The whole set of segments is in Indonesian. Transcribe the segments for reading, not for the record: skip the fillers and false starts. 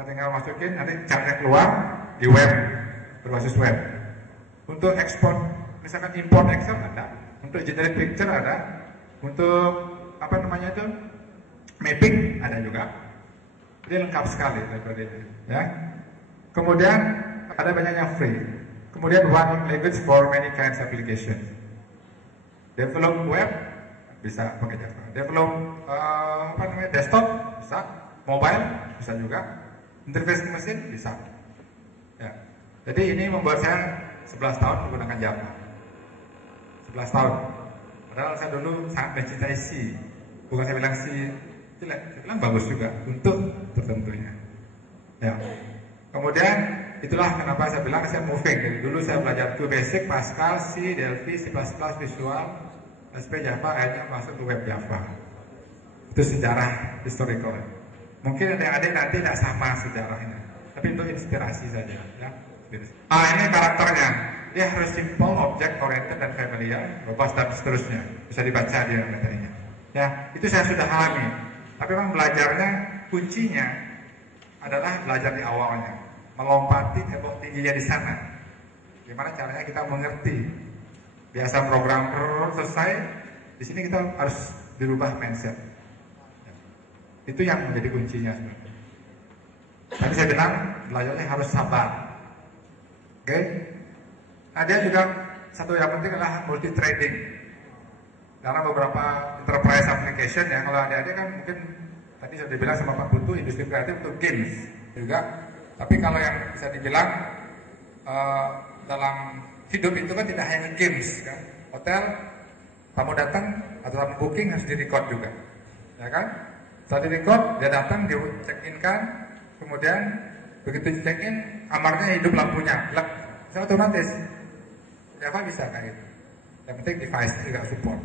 Kita tinggal masukin, nanti chartnya keluar di web, berbasis web. Untuk ekspor, misalkan import Excel ada, untuk generate picture ada, untuk apa namanya itu mapping ada juga. Jadi lengkap sekali library ini, ya. Kemudian ada banyak yang free. Kemudian one language for many kinds of application. Develop web bisa pakai Java. Develop apa namanya desktop bisa, mobile bisa juga, interface mesin bisa. Ya. Jadi ini membuat saya 11 tahun menggunakan Java. 11 tahun. Padahal saya dulu sangat mencintai C. Bukan saya bilang C jelek, saya bilang bagus juga untuk tertentunya. Ya. Kemudian itulah kenapa saya bilang saya moving. Dari dulu saya belajar ke basic, Pascal, C, Delphi, C++, Visual, SP, Java, akhirnya masuk ke web Java. Itu sejarah historical. Mungkin adik-adik nanti tidak sama sejarahnya, tapi untuk inspirasi saja. Ya. Ini karakternya. Dia harus simple, object oriented dan familiar, robust dan seterusnya. Bisa dibaca dia materinya. Ya, itu saya sudah alami. Tapi memang belajarnya kuncinya adalah belajar di awalnya, melompati tembok tingginya di sana. Gimana caranya kita mengerti? Biasa program selesai, di sini kita harus dirubah mindset. Itu yang menjadi kuncinya sebenarnya. Tadi saya bilang belajarnya harus sabar. Oke? Nah, dia juga satu yang penting adalah multi trading. Karena beberapa enterprise application ya, kalau adik-adik kan mungkin tadi sudah dibilang sama Pak Putu, industri kreatif untuk games juga. Tapi kalau yang bisa dibilang dalam hidup itu kan tidak hanya games kan. Hotel, tamu datang atau tamu booking harus di-record juga, ya kan? Setelah di-record, dia datang, dia check-in kan, kemudian begitu check-in, kamarnya hidup lampunya, blek, saya otomatis. Java bisa kayak gitu. Yang penting device juga support.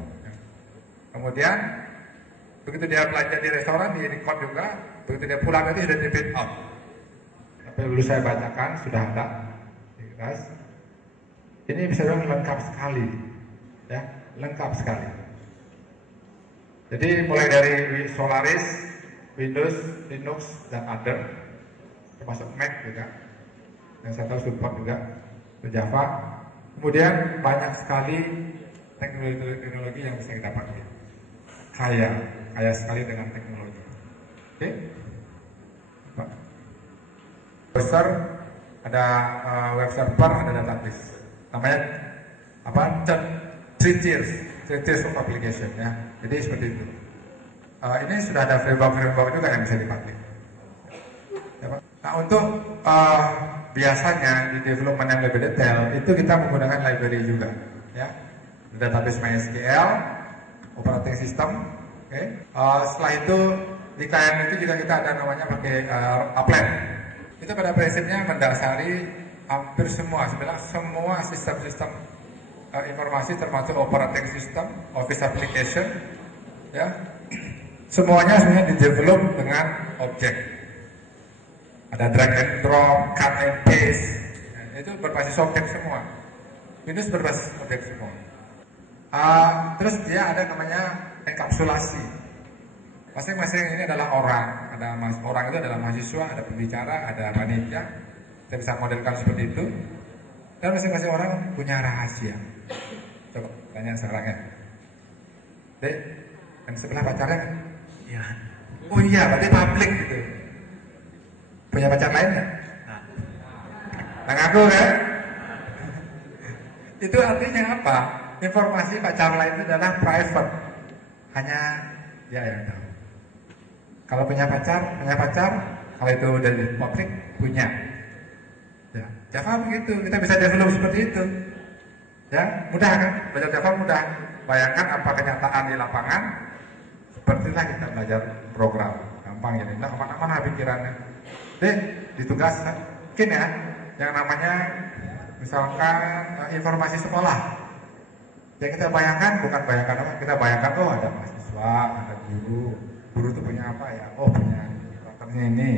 Kemudian begitu dia belanja di restoran, di record juga. Begitu dia pulang nanti sudah di print out. Apa yang dulu saya bacakan sudah ada. Guys. Ini bisa dibilang lengkap sekali, ya, lengkap sekali. Jadi mulai dari Solaris, Windows, Linux dan other, termasuk Mac juga, yang saya tahu support juga, Java. Kemudian banyak sekali teknologi yang bisa kita pakai. Kaya sekali dengan teknologi. Oke? Besar ada web server, ada database. Namanya apa? Three tiers of application ya. Jadi seperti itu. Ini sudah ada framework juga yang bisa dipakai. Ya, Pak? Nah untuk biasanya di development yang lebih detail itu kita menggunakan library juga, ya. Database MySQL, operating system, oke. Setelah itu di klien itu juga kita ada namanya pakai applet. Itu pada prinsipnya mendasari hampir semua, sebenarnya semua sistem-sistem informasi termasuk operating system, office application, ya. Semuanya sebenarnya di develop dengan objek. Ada drag and drop, cut and paste, itu berbasis objek semua. Windows berbasis objek semua. Terus dia ada namanya enkapsulasi. Masing-masing ini adalah orang. Orang itu adalah mahasiswa, ada pembicara, ada panitia. Kita bisa modelkan seperti itu. Dan masing-masing orang punya rahasia. Coba tanya sekarang ya. Dek, yang sebelah pacarnya kan? Iya. Oh iya, berarti publik gitu. Punya pacar lain nggak? Nah, ngaku kan? Itu artinya apa? Informasi pacar lain itu adalah private. Hanya dia yang tahu. Kalau punya pacar, kalau itu dari publik, punya. Ya, Java begitu, kita bisa develop seperti itu. Ya, mudah kan? Belajar Java mudah. Bayangkan apa kenyataan di lapangan, sepertilah kita belajar program. Gampang jadi, nah kemana-mana pikirannya. Jadi, ditugas, mungkin ya, yang namanya misalkan informasi sekolah. Yang kita bayangkan, bukan bayangkan apa, kita bayangkan, oh ada mahasiswa, ada guru itu punya apa ya, oh punya karakternya ini.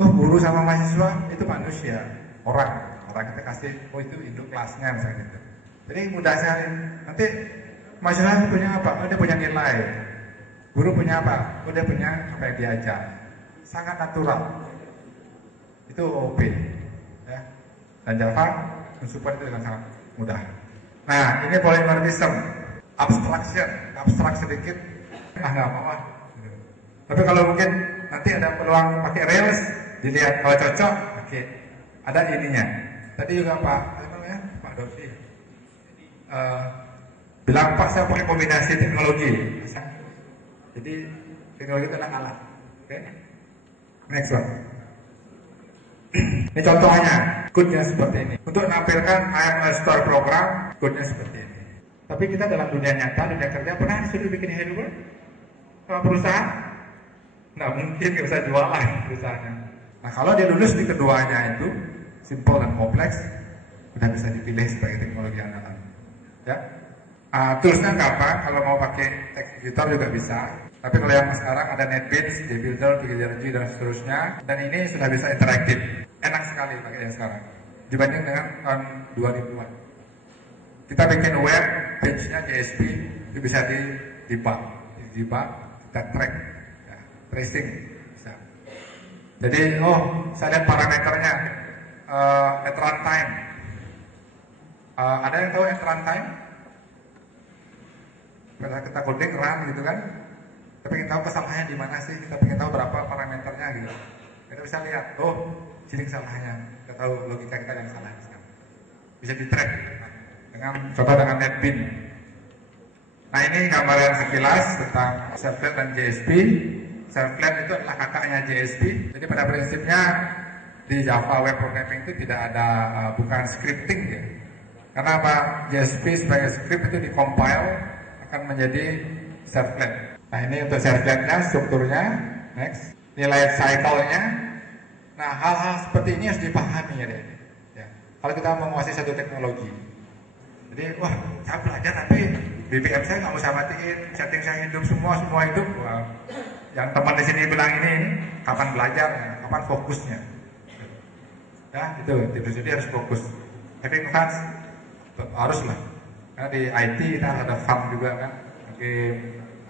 Oh guru sama mahasiswa, itu manusia, orang kita kasih, oh itu induk kelasnya misalnya gitu. Jadi mudah sekali, nanti mahasiswa punya apa, oh dia punya nilai. Guru punya apa, oh dia punya apa yang diajar. Sangat natural. itu OOP ya. Dan Java mensupport itu dengan sangat mudah. Nah, ini polymorphism, abstrak sedikit, nggak apa-apa. Tapi kalau mungkin nanti ada peluang pakai Rails, dilihat kalau cocok, oke. Ada ininya. Tadi juga Pak Dovi bilang Pak saya pakai kombinasi teknologi. Jadi teknologi itu adalah alat. Oke. Next one. Ini contohnya, code-nya seperti ini. Untuk menampilkan IML Store program, code-nya seperti ini. Tapi kita dalam dunia nyata, dunia kerja, pernah disuruh bikin hello world? Sama perusahaan? Nggak mungkin, nggak bisa jualan perusahaannya. Nah, kalau dia lulus di keduanya itu, simple dan kompleks, sudah bisa dipilih sebagai teknologi andalan. Ya. Toolsnya nggak apa, kalau mau pakai text editor juga bisa. Tapi kalau yang sekarang ada NetBeans, JBuilder, PGRG dan seterusnya, dan ini sudah bisa interaktif. Enak sekali pakai yang sekarang dibanding dengan tahun 2000-an. Kita bikin web, page-nya JSP, itu bisa debug, kita track, ya, tracing, bisa. Jadi, saya lihat parameternya, at runtime. Ada yang tahu at runtime? Kalau kita coding run gitu kan, kita ingin tahu kesalahannya di mana sih, kita ingin tahu berapa parameternya gitu. Kita bisa lihat, sini kesalahannya, kita tahu logika kita yang salah. Bisa di track dengan coba dengan NetBeans. Nah, ini gambaran sekilas tentang Servlet dan JSP. Servlet itu adalah kakaknya JSP. Jadi pada prinsipnya di Java Web Programming itu tidak ada bukan scripting ya. Karena apa? JSP sebagai script itu dikompile akan menjadi servlet. Nah, ini untuk servletnya, strukturnya, next, nilai cycle-nya. Nah, hal-hal seperti ini harus dipahami ya, deh. Ya. Kalau kita menguasai satu teknologi, jadi saya belajar tapi BBM saya nggak usah matiin, setting saya hidup semua hidup. Wah, yang teman di sini bilang ini kapan belajar, kapan fokusnya? Ya, itu jadi harus fokus. Having fun haruslah. Karena di IT kita ada fun juga kan.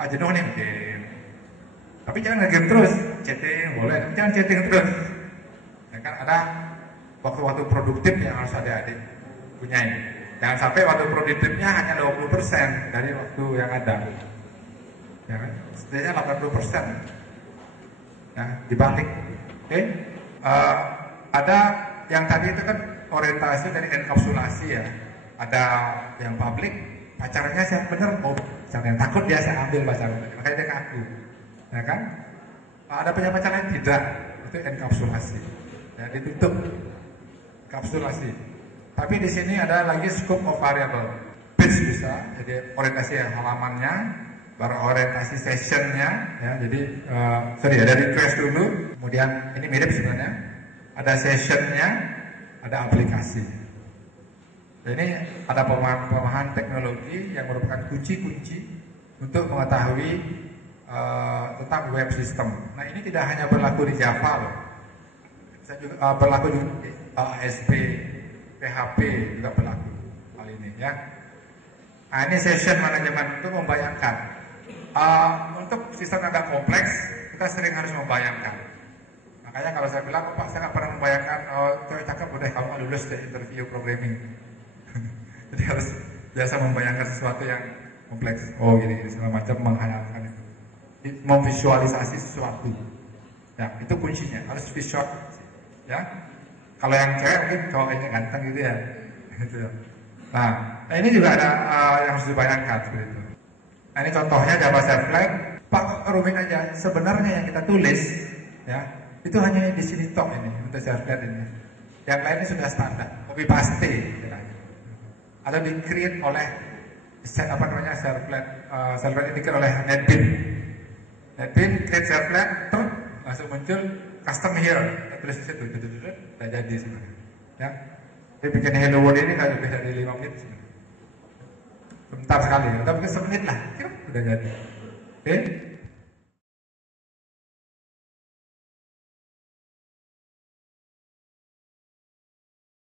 Jenuh nih game. Tapi jangan nge-game terus, chatting boleh, tapi jangan chatting terus. Ya kan ada waktu-waktu produktif yang harus adik-adik punya ini. Jangan sampai waktu produktifnya hanya 20% dari waktu yang ada. Ya kan? Setidaknya 80%. Ya, dibalik. Oke. Ada yang tadi itu kan orientasi dari enkapsulasi ya. Ada yang publik, pacarnya siapa bener? Jangan takut dia saya ambil pacarnya, makanya dia ngaku. Ya kan? Ada punya pacar lain tidak, itu enkapsulasi. Ya, ditutup. Kapsulasi. Tapi di sini ada lagi scope of variable. Page bisa, jadi orientasi halamannya, baru orientasi sessionnya. Ya, jadi ada request dulu, kemudian ini mirip sebenarnya. Ada sessionnya, ada aplikasi. Ini ada pemahaman teknologi yang merupakan kunci-kunci untuk mengetahui tentang web system. Nah, ini tidak hanya berlaku di Java loh. Bisa juga berlaku di ASP, PHP juga berlaku hal ini ya. Nah, ini session manajemen untuk membayangkan. Untuk sistem agak kompleks, kita sering harus membayangkan. Makanya kalau saya bilang, Pak saya nggak pernah membayangkan, cewek cakep udah kamu lulus dari interview programming. Jadi harus biasa membayangkan sesuatu yang kompleks. Gini segala macam, menghayalkan itu, memvisualisasi sesuatu. Ya, itu kuncinya, harus visual. Ya, kalau yang cewek mungkin cowoknya ganteng gitu ya. Gitu. Nah, ini juga ada yang harus dibayangkan seperti itu. Nah, ini contohnya Java Servlet. Pak rumit aja. Sebenarnya yang kita tulis, ya, itu hanya di sini top ini untuk Servlet ini. Yang lainnya sudah standar, copy paste. Atau di create oleh Servlet, Servlet ini create oleh NetBeans. NetBeans create Servlet, langsung muncul custom here, tulis di situ, udah jadi sebenarnya. Ya, dia bikin hello world ini nggak lebih dari 5 menit sebenarnya. Bentar sekali, udah mungkin semenit lah, udah jadi. Oke.